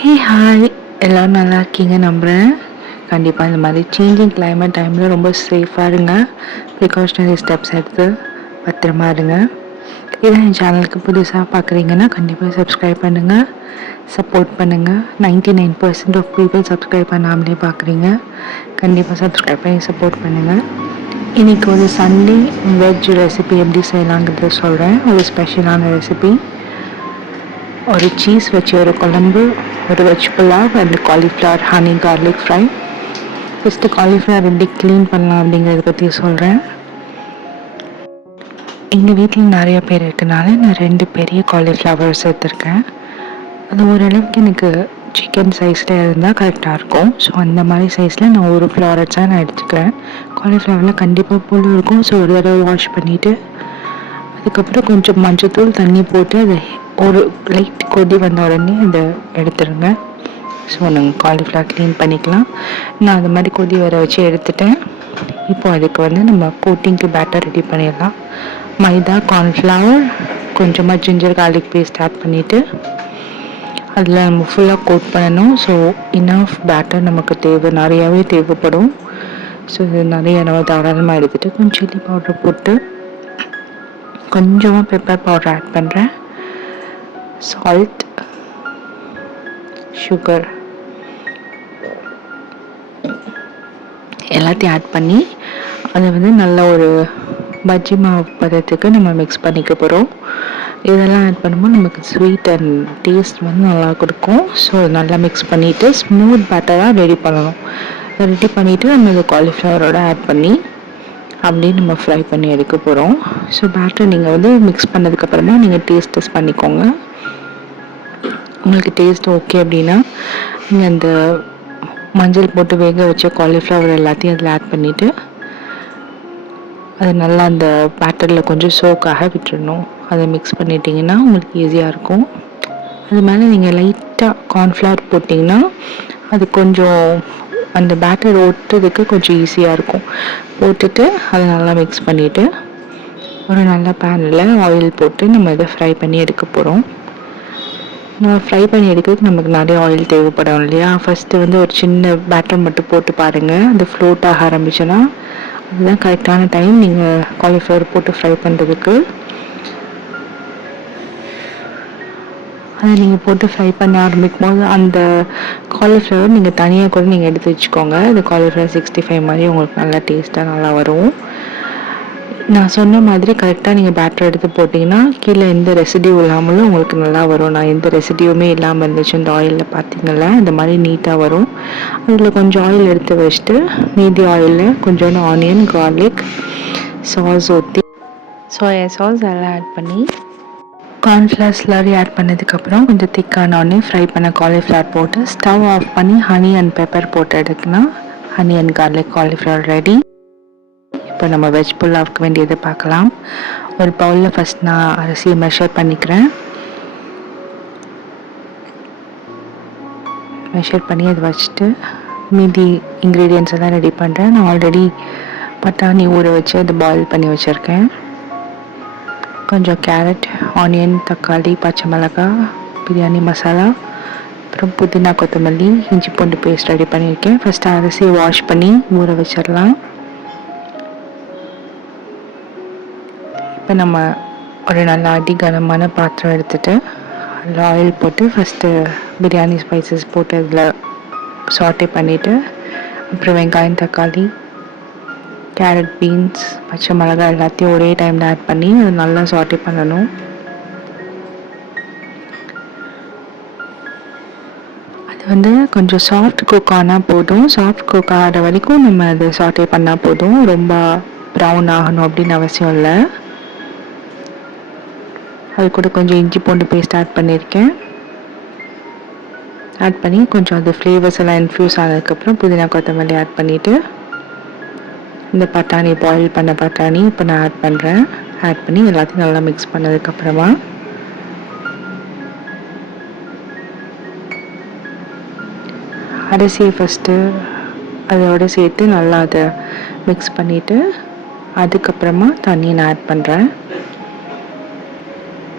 Hey hi, எல்லோரும் நல்லா இருக்கீங்க நம்புகிறேன். கண்டிப்பாக இந்த மாதிரி சேஞ்சிங் கிளைமேட் டைமில் ரொம்ப சேஃபாக இருங்க. ப்ரிகாஷனரி ஸ்டெப்ஸ் எடுத்து பத்திரமா இருங்க. இதான் என் சேனலுக்கு புதுசாக பார்க்குறீங்கன்னா கண்டிப்பாக சப்ஸ்கிரைப் பண்ணுங்கள், சப்போர்ட் பண்ணுங்கள். 99% ஆஃப் பீப்புள் சப்ஸ்கிரைப் பண்ணாமலே பார்க்குறீங்க. கண்டிப்பாக சப்ஸ்கிரைப் பண்ணி சப்போர்ட் பண்ணுங்கள். இன்றைக்கி ஒரு சண்டே வெஜ் ரெசிபி எப்படி செய்யலாங்கிறத சொல்கிறேன். ஒரு ஸ்பெஷலான ரெசிபி. ஒரு சீஸ் வச்சு ஒரு குழம்பு, ஒரு veg pulao and cauliflower honey garlic fry. First cauliflower எப்படி க்ளீன் பண்ணலாம் அப்படிங்கிறத பற்றி சொல்கிறேன். எங்கள் வீட்டில் நிறைய பேர் இருக்கனால நான் 2 பெரிய காலிஃப்ளவர் சேர்த்துருக்கேன். அது ஓரளவுக்கு எனக்கு சிக்கன் சைஸில் இருந்தால் கரெக்டாக இருக்கும். ஸோ அந்த மாதிரி சைஸில் நான் ஒரு ஃப்ளாரட்ஸாக நான் எடுத்துக்கிறேன். காலிஃப்ளவரில் கண்டிப்பாக புழு இருக்கும். ஸோ ஒரு தடவை வாஷ் பண்ணிவிட்டு அதுக்கப்புறம் கொஞ்சம் மஞ்சத்தூள் தண்ணி போட்டு அதை ஒரு லைட் கொதி வந்த உடனே அதை எடுத்துருங்க. ஸோ நாங்கள் காலிஃப்ளவர் க்ளீன் பண்ணிக்கலாம். நான் அது மாதிரி கொதி வர வச்சு எடுத்துட்டேன். இப்போ அதுக்கு நம்ம கோட்டிங்க்கு பேட்டர் ரெடி பண்ணிடலாம். மைதா, கார்ன்ஃப்ளவர், கொஞ்சமாக ஜிஞ்சர் கார்லிக் பேஸ்ட் ஆட் பண்ணிவிட்டு அதில் நம்ம ஃபுல்லாக கோட் பண்ணணும். ஸோ இனஃப் பேட்டர் நமக்கு நிறையாவே தேவைப்படும். ஸோ இது நிறைய நம்ம தாராளமாக எடுத்துகிட்டு கொஞ்சம் சில்லி பவுடர் போட்டு கொஞ்சமாக பெப்பர் பவுடர் ஆட் பண்ணுறேன். சால்ட், சுகர் எல்லாத்தையும் ஆட் பண்ணி அதை நல்ல ஒரு பஜ்ஜி மாவு பதத்துக்கு நம்ம மிக்ஸ் பண்ணிக்க போகிறோம். இதெல்லாம் ஆட் பண்ணும்போது நமக்கு ஸ்வீட் அண்ட் டேஸ்ட் நல்லா கொடுக்கும். ஸோ நல்லா மிக்ஸ் பண்ணிவிட்டு ஸ்மூத் பேட்டராக ரெடி பண்ணணும். ரெடி பண்ணிவிட்டு நம்ம இந்த காலிஃப்ளவரோட ஆட் பண்ணி அப்படியே நம்ம ஃப்ரை பண்ணி எடுக்க போகிறோம். ஸோ பேட்டர் நீங்கள் மிக்ஸ் பண்ணதுக்கப்புறமா நீங்கள் டெஸ்ட் பண்ணிக்கோங்க. உங்களுக்கு டேஸ்ட் ஓகே அப்படின்னா நீங்கள் அந்த மஞ்சள் போட்டு வேக வச்ச காலிஃப்ளவர் எல்லாத்தையும் அதில் ஆட் பண்ணிவிட்டு அது நல்லா அந்த பேட்டரில் கொஞ்சம் சோக்காக விட்டுடணும். அதை மிக்ஸ் பண்ணிட்டீங்கன்னா உங்களுக்கு ஈஸியாக இருக்கும். அது மேலே நீங்கள் லைட்டாக கார்ன்ஃப்ளவர் போட்டிங்கன்னா அது கொஞ்சம் அந்த பேட்டர் ஓட்டுறதுக்கு கொஞ்சம் ஈஸியாக இருக்கும். போட்டுட்டு அதை நல்லா மிக்ஸ் பண்ணிவிட்டு ஒரு நல்ல பேனில் ஆயில் போட்டு நம்ம இதை ஃப்ரை பண்ணி எடுக்க போகிறோம். நம்ம ஃப்ரை பண்ணி எடுக்கிறதுக்கு நமக்கு நிறைய ஆயில் தேவைப்படும் இல்லையா. ஃபஸ்ட்டு ஒரு சின்ன பேட்டர் மட்டும் போட்டு பாருங்கள். அது ஃப்ளோட் ஆக ஆரம்பிச்சுன்னா அதுதான் கரெக்டான டைம் நீங்கள் காலிஃப்ளவர் போட்டு ஃப்ரை பண்ணுறதுக்கு. அதை நீங்கள் போட்டு ஃப்ரை பண்ண ஆரம்பிக்கும் போது அந்த காலிஃப்ளவர் நீங்கள் தனியாக கூட நீங்கள் எடுத்து வச்சுக்கோங்க. அது காலிஃப்ளவர் 65 மாதிரி உங்களுக்கு நல்லா டேஸ்ட்டாக நல்லா வரும். நான் சொன்ன மாதிரி கரெக்டாக நீங்கள் பேட்டர் எடுத்து போட்டிங்கன்னா கீழே எந்த ரெசிடியூ இல்லாமலும் உங்களுக்கு நல்லா வரும். நான் எந்த ரெசிடியூமே இல்லாமல் இருந்துச்சு இந்த ஆயிலில் பார்த்தீங்களா, இந்த மாதிரி நீட்டாக வரும். அதில் கொஞ்சம் ஆயில் எடுத்து வச்சுட்டு மீதி ஆயிலில் கொஞ்சோண்டு ஆனியன், கார்லிக், சாஸ் ஊற்றி சோயா சாஸ் எல்லாம் ஆட் பண்ணி கார்ன்ஃப்ளவர் ஸ்லரி ஆட் பண்ணதுக்கப்புறம் கொஞ்சம் திக்கான உடனே ஃப்ரை பண்ண காலிஃப்ளவர் போட்டு ஸ்டவ் ஆஃப் பண்ணி ஹனி அண்ட் பெப்பர் போட்டு எடுக்குன்னா honey and garlic cauliflower ready. இப்போ நம்ம வெஜ் புலாவுக்கு வேண்டியதை பார்க்கலாம். ஒரு பவுலில் ஃபஸ்ட் நான் அரிசியை மெஷர் பண்ணிக்கிறேன். மெஷர் பண்ணி அதை வச்சுட்டு மீதி இன்க்ரீடியன்ட்ஸ் எல்லாம் ரெடி பண்ணுறேன். நான் ஆல்ரெடி பட்டாணி ஊற வச்சு அதை பாயில் பண்ணி வச்சுருக்கேன். கொஞ்சம் கேரட், ஆனியன், தக்காளி, பச்சை மிளகாய், பிரியாணி மசாலா, அப்புறம் புதினா, கொத்தமல்லி, இஞ்சி பூண்டு பேஸ்ட் ரெடி பண்ணியிருக்கேன். ஃபஸ்ட்டு அரிசியை வாஷ் பண்ணி ஊற வச்சிடலாம். இப்போ நம்ம ஒரு நல்ல கனமான பாத்திரம் எடுத்துகிட்டு அதில் ஆயில் போட்டு ஃபஸ்ட்டு பிரியாணி ஸ்பைசஸ் போட்டு அதில் சாட்டே பண்ணிவிட்டு அப்புறம் வெங்காயம், தக்காளி, கேரட், பீன்ஸ், பச்சை மிளகாய் எல்லாத்தையும் ஒரே டைமில் ஆட் பண்ணி அது நல்லா சாட்டே பண்ணணும். அது கொஞ்சம் சாஃப்ட் குக் ஆனால் போதும். சாஃப்ட் குக் ஆகிற வரைக்கும் நம்ம அதை சாட்டே பண்ணால் போதும். ரொம்ப ப்ரௌன் ஆகணும் அப்படின்னு அவசியம் இல்லை. அது கூட கொஞ்சம் இஞ்சி பூண்டு பேஸ்ட் ஆட் பண்ணியிருக்கேன். ஆட் பண்ணி கொஞ்சம் அது ஃப்ளேவர்ஸ் எல்லாம் இன்ஃப்யூஸ் ஆனதுக்கப்புறம் புதினா, கொத்தமல்லி ஆட் பண்ணிவிட்டு இந்த பட்டாணி, பாயில் பண்ண பட்டாணி இப்போ நான் ஆட் பண்ணுறேன். ஆட் பண்ணி எல்லாத்தையும் நல்லா மிக்ஸ் பண்ணதுக்கப்புறமா அரிசியை ஃபஸ்ட்டு அதோடு சேர்த்து நல்லா அதை மிக்ஸ் பண்ணிவிட்டு அதுக்கப்புறமா தண்ணி நான் ஆட் பண்ணுறேன்.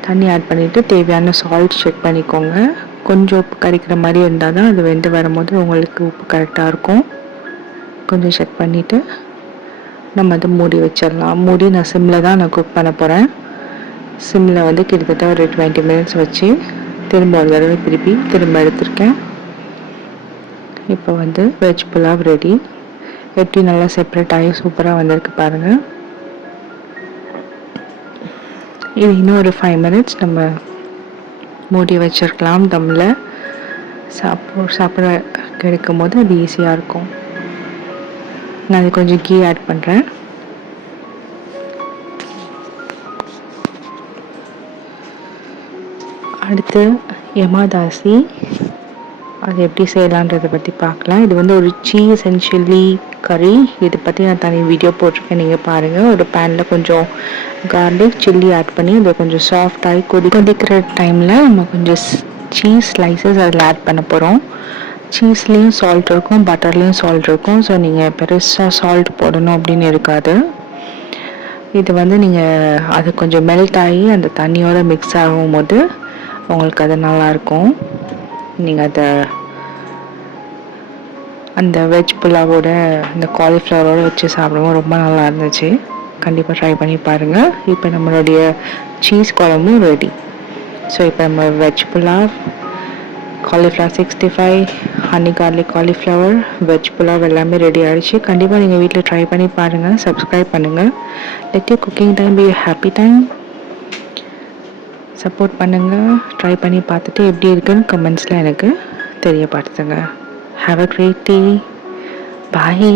தண்ணி ஆட் பண்ணிவிட்டு தேவையான சால்ட் செக் பண்ணிக்கோங்க. கொஞ்சம் உப்பு கறிக்கிற மாதிரி இருந்தால் தான் அது வெந்து வரும்போது உங்களுக்கு உப்பு கரெக்டாக இருக்கும். கொஞ்சம் செக் பண்ணிவிட்டு நம்ம அதை மூடி வச்சிடலாம். மூடி நான் சிம்மில் தான் நான் குக் பண்ண போகிறேன். சிம்மில் வந்து கிட்டத்தட்ட ஒரு 20 மினிட்ஸ் வச்சு திரும்ப ஒரு தடவை திரும்ப எடுத்திருக்கேன். இப்போ வந்து வெஜ் புலாவ் ரெடி. எப்படி நல்லா செப்பரேட் ஆகி சூப்பராக வந்திருக்கு பாருங்கள். இது இன்னும் ஒரு 5 மினிட்ஸ் நம்ம மூடி வச்சிருக்கலாம் தம்மில். சாப்பிட கிடைக்கும் போது அது ஈஸியாக இருக்கும். நான் அது கொஞ்சம் கீ ஆட் பண்ணுறேன். அடுத்து எமா தாசி, அது எப்படி செய்யலான்றதை பற்றி பார்க்கலாம். இது வந்து ஒரு சீஸ் அண்ட் சில்லி கறி. இதை பற்றி நான் தனி வீடியோ போட்டிருக்கேன், நீங்கள் பாருங்கள். ஒரு பேனில் கொஞ்சம் கார்லிக் சில்லி ஆட் பண்ணி அதை கொஞ்சம் சாஃப்டாகி கொதிக்கிற டைமில் நம்ம கொஞ்சம் சீஸ் ஸ்லைசஸ் அதில் ஆட் பண்ண போகிறோம். சீஸ்லேயும் சால்ட் இருக்கும், பட்டர்லேயும் சால்ட் இருக்கும். ஸோ நீங்கள் பெருசாக சால்ட் போடணும் அப்படின்னு இருக்காது. இது வந்து நீங்கள் அது கொஞ்சம் மெல்ட் ஆகி அந்த தண்ணியோடு மிக்ஸ் ஆகும் போது உங்களுக்கு அது நல்லாயிருக்கும். நீங்கள் அதை அந்த வெஜ் புலாவோட இந்த காலிஃப்ளவரோடு வச்சு சாப்பிடுவோம், ரொம்ப நல்லா இருந்துச்சு. கண்டிப்பாக ட்ரை பண்ணி பாருங்கள். இப்போ நம்மளுடைய சீஸ் குழம்பும் ரெடி. ஸோ இப்போ நம்ம veg pulao, cauliflower 65, honey garlic cauliflower, veg pulao எல்லாமே ரெடி ஆகிடுச்சு. கண்டிப்பாக நீங்கள் வீட்டில் ட்ரை பண்ணி பாருங்கள். சப்ஸ்கிரைப் பண்ணுங்கள். Let your cooking time be happy time. Support பண்ணுங்கள். ட்ரை பண்ணி பார்த்துட்டு எப்படி இருக்குன்னு கமெண்ட்ஸில் எனக்கு தெரியப்படுத்துங்க. Have a great day. Bye.